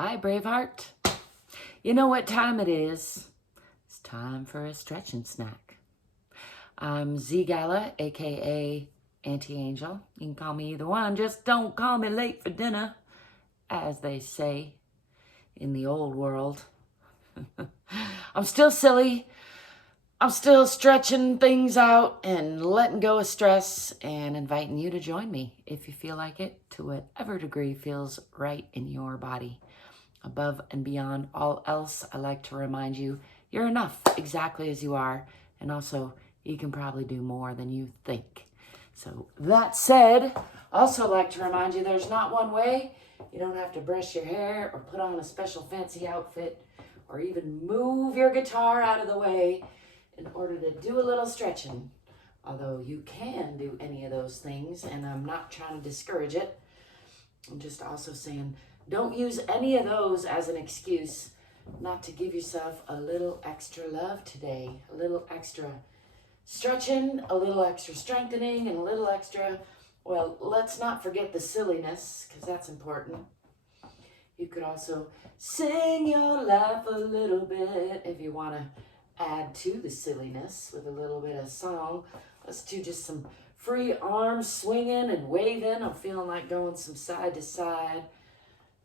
Hi, Braveheart. You know what time it is? It's time for a stretchin' snack. I'm ZGALA, aka Auntie Angel. You can call me either one, just don't call me late for dinner, as they say in the old world. I'm still silly. I'm still stretching things out and letting go of stress and inviting you to join me if you feel like it, to whatever degree feels right in your body. Above and beyond all else, I like to remind you, you're enough exactly as you are. And also, you can probably do more than you think. So that said, also like to remind you there's not one way. You don't have to brush your hair or put on a special fancy outfit or even move your guitar out of the way in order to do a little stretching. Although you can do any of those things, and I'm not trying to discourage it. I'm just also saying, don't use any of those as an excuse not to give yourself a little extra love today, a little extra stretching, a little extra strengthening, and a little extra, well, let's not forget the silliness, because that's important. You could also sing your life a little bit if you want to add to the silliness with a little bit of song. Let's do just some free arms swinging and waving. I'm feeling like going some side to side.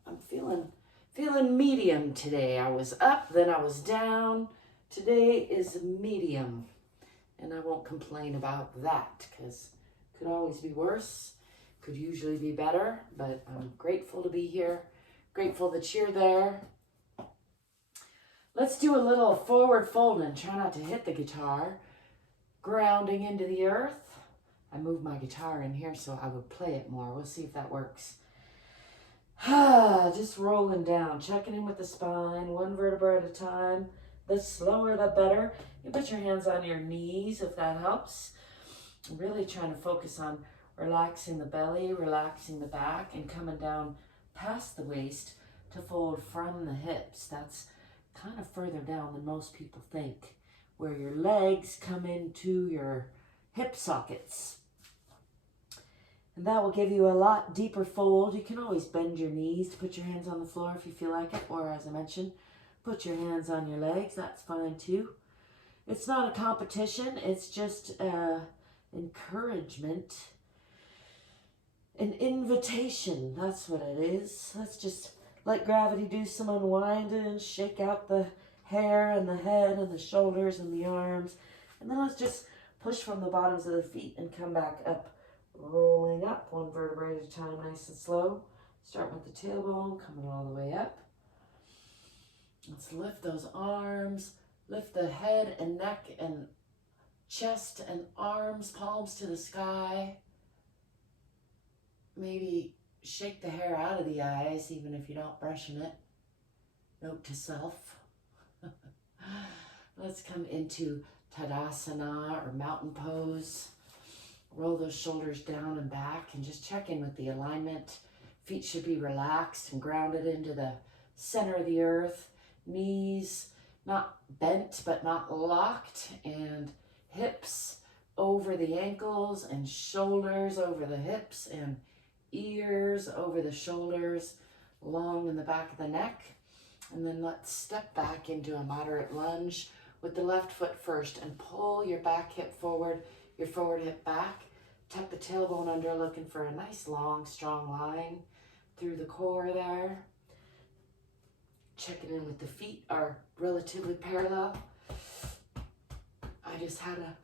I'm feeling medium today. I was up, then I was down. Today is medium. And I won't complain about that, because it could always be worse. Could usually be better, but I'm grateful to be here. Grateful that you're there. Let's do a little forward folding. Try not to hit the guitar. Grounding into the earth. I moved my guitar in here so I would play it more. We'll see if that works. Just rolling down, checking in with the spine, one vertebra at a time. The slower, the better. You put your hands on your knees if that helps. I'm really trying to focus on relaxing the belly, relaxing the back, and coming down past the waist to fold from the hips. That's kind of further down than most people think, where your legs come into your hip sockets. And that will give you a lot deeper fold. You can always bend your knees to put your hands on the floor if you feel like it, or as I mentioned, put your hands on your legs. That's fine too. It's not a competition. It's just encouragement, an invitation. That's what it is. Let's just let gravity do some unwinding and shake out the hair and the head and the shoulders and the arms. And then let's just push from the bottoms of the feet and come back up, rolling up one vertebrae at a time, nice and slow. Start with the tailbone, coming all the way up. Let's lift those arms, lift the head and neck and chest and arms, palms to the sky. Maybe shake the hair out of the eyes, even if you're not brushing it. Note to self. Let's come into Tadasana or mountain pose. Roll those shoulders down and back and just check in with the alignment. Feet should be relaxed and grounded into the center of the earth. Knees not bent but not locked, and hips over the ankles and shoulders over the hips and ears over the shoulders, long in the back of the neck. And then let's step back into a moderate lunge with the left foot first and pull your back hip forward, your forward hip back. Tuck the tailbone under, looking for a nice long strong line through the core there. Checking in with the feet are relatively parallel. I just had a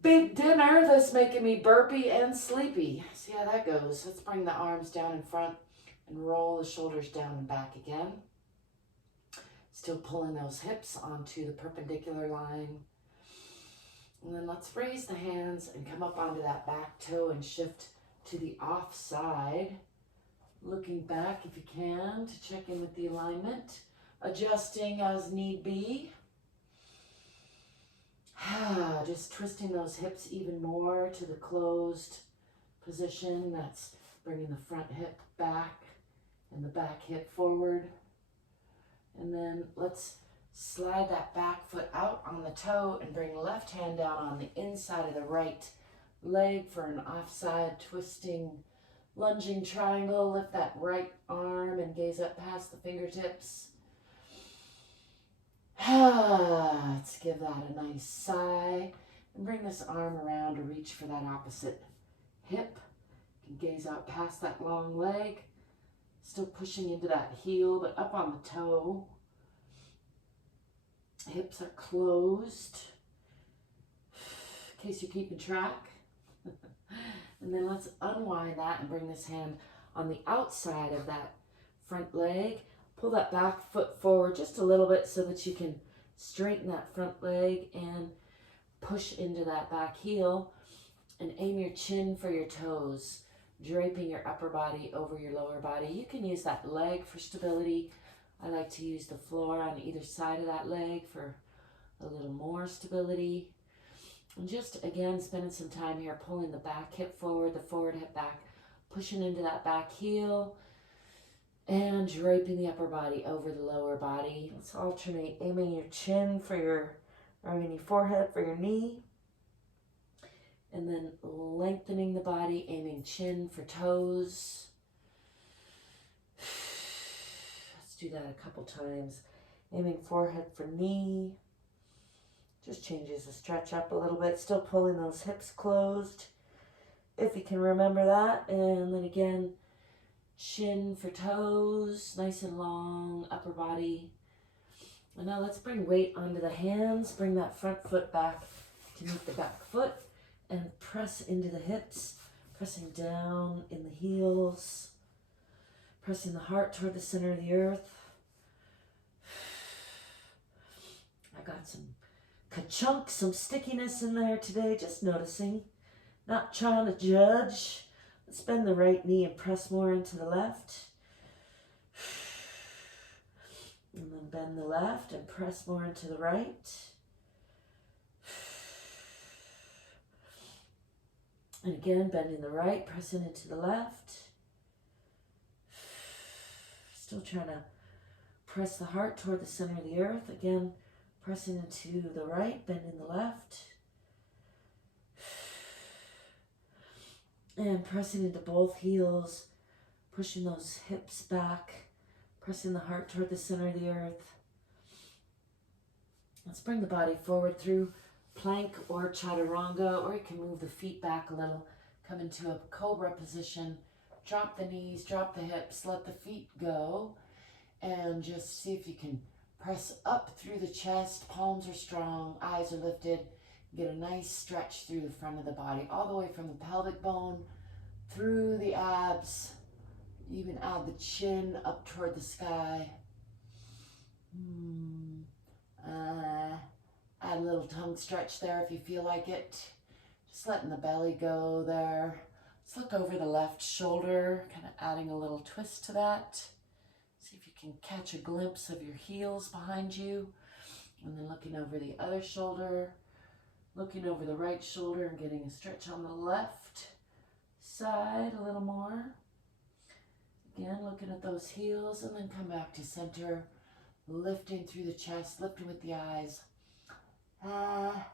big dinner that's making me burpy and sleepy. See how that goes. Let's bring the arms down in front and roll the shoulders down and back again. Still pulling those hips onto the perpendicular line. And then let's raise the hands and come up onto that back toe and shift to the off side. Looking back if you can to check in with the alignment. Adjusting as need be. Just twisting those hips even more to the closed position. That's bringing the front hip back and the back hip forward. And then let's slide that back foot out on the toe and bring left hand down on the inside of the right leg for an offside twisting Lunging triangle, lift that right arm and gaze up past the fingertips. Let's give that a nice sigh and bring this arm around to reach for that opposite hip. You can gaze out past that long leg, still pushing into that heel, but up on the toe. Hips are closed, in case you're keeping track. And then let's unwind that and bring this hand on the outside of that front leg. Pull that back foot forward just a little bit so that you can straighten that front leg and push into that back heel, and aim your chin for your toes, draping your upper body over your lower body. You can use that leg for stability. I like to use the floor on either side of that leg for a little more stability. And just, again, spending some time here, pulling the back hip forward, the forward hip back, pushing into that back heel, and draping the upper body over the lower body. Let's alternate aiming your chin for your, your forehead for your knee, and then lengthening the body, aiming chin for toes. Let's do that a couple times. Aiming forehead for knee. Just changes the stretch up a little bit, still pulling those hips closed, if you can remember that. And then again, chin for toes, nice and long, upper body. And now let's bring weight onto the hands, bring that front foot back to meet the back foot, and press into the hips, pressing down in the heels, pressing the heart toward the center of the earth. I got some ka-chunk, some stickiness in there today, just noticing, not trying to judge. Let's bend the right knee and press more into the left. And then bend the left and press more into the right. And again, bending the right, pressing into the left. Still trying to press the heart toward the center of the earth. Again, pressing into the right, bending the left. And pressing into both heels, pushing those hips back, pressing the heart toward the center of the earth. Let's bring the body forward through plank or chaturanga, or you can move the feet back a little, come into a cobra position, drop the knees, drop the hips, let the feet go, and just see if you can press up through the chest, palms are strong, eyes are lifted. Get a nice stretch through the front of the body, all the way from the pelvic bone, through the abs. Even add the chin up toward the sky. Add a little tongue stretch there if you feel like it. Just letting the belly go there. Let's look over the left shoulder, kind of adding a little twist to that. See if you can catch a glimpse of your heels behind you. And then looking over the other shoulder, looking over the right shoulder and getting a stretch on the left side a little more. Again, looking at those heels, and then come back to center, lifting through the chest, lifting with the eyes. Add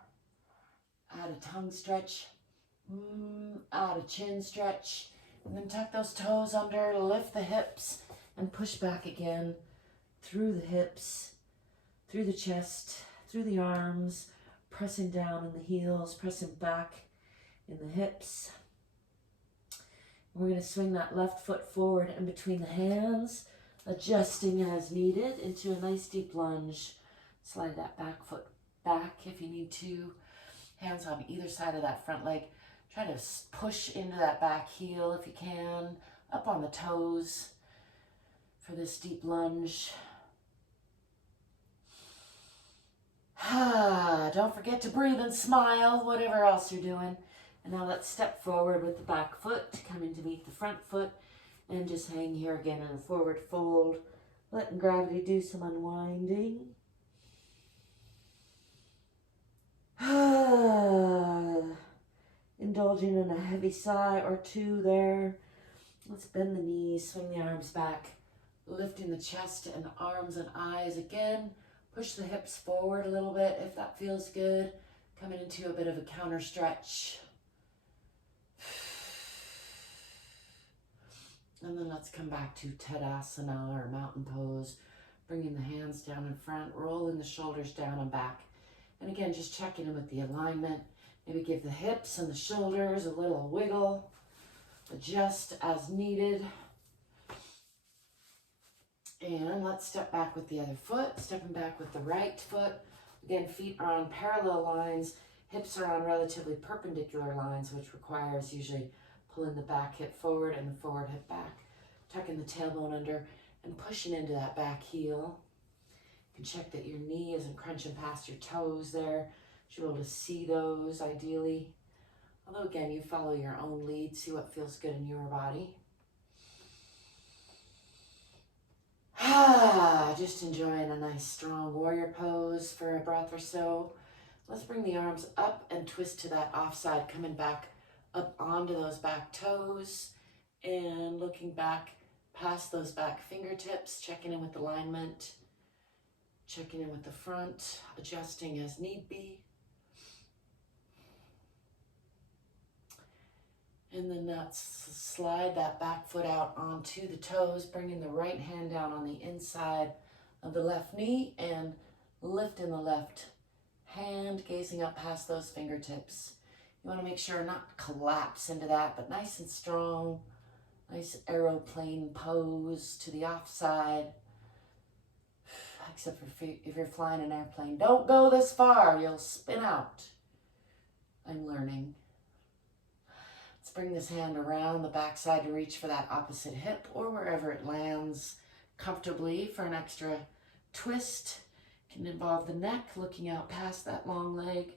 a tongue stretch, add a chin stretch, and then tuck those toes under, lift the hips, and push back again through the hips, through the chest, through the arms, pressing down in the heels, pressing back in the hips. We're going to swing that left foot forward in between the hands, adjusting as needed into a nice deep lunge. Slide that back foot back if you need to. Hands on either side of that front leg. Try to push into that back heel if you can, up on the toes for this deep lunge. Don't forget to breathe and smile, whatever else you're doing. And now let's step forward with the back foot, coming to meet the front foot, and just hang here again in a forward fold, letting gravity do some unwinding. Indulging in a heavy sigh or two there. Let's bend the knees, swing the arms back, lifting the chest and arms and eyes again. Push the hips forward a little bit if that feels good. Coming into a bit of a counter stretch. And then let's come back to Tadasana or mountain pose, bringing the hands down in front, rolling the shoulders down and back. And again, just checking in with the alignment. Maybe give the hips and the shoulders a little wiggle, adjust as needed. And let's step back with the other foot, stepping back with the right foot. Again, feet are on parallel lines, hips are on relatively perpendicular lines, which requires usually pulling the back hip forward and the forward hip back, tucking the tailbone under and pushing into that back heel. You can check that your knee isn't crunching past your toes there. You should be able to see those ideally. Although again, you follow your own lead, see what feels good in your body. Just enjoying a nice strong warrior pose for a breath or so. Let's bring the arms up and twist to that offside, coming back up onto those back toes and looking back past those back fingertips, checking in with alignment, checking in with the front, adjusting as need be. And then let's slide that back foot out onto the toes, bringing the right hand down on the inside of the left knee and lifting the left hand, gazing up past those fingertips. You want to make sure not collapse into that, but nice and strong, nice aeroplane pose to the offside. Except for if you're flying an airplane. Don't go this far, you'll spin out. I'm learning. Let's bring this hand around the backside to reach for that opposite hip or wherever it lands comfortably for an extra twist. Can involve the neck, looking out past that long leg.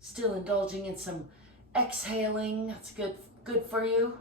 Still indulging in some exhaling. That's good for you.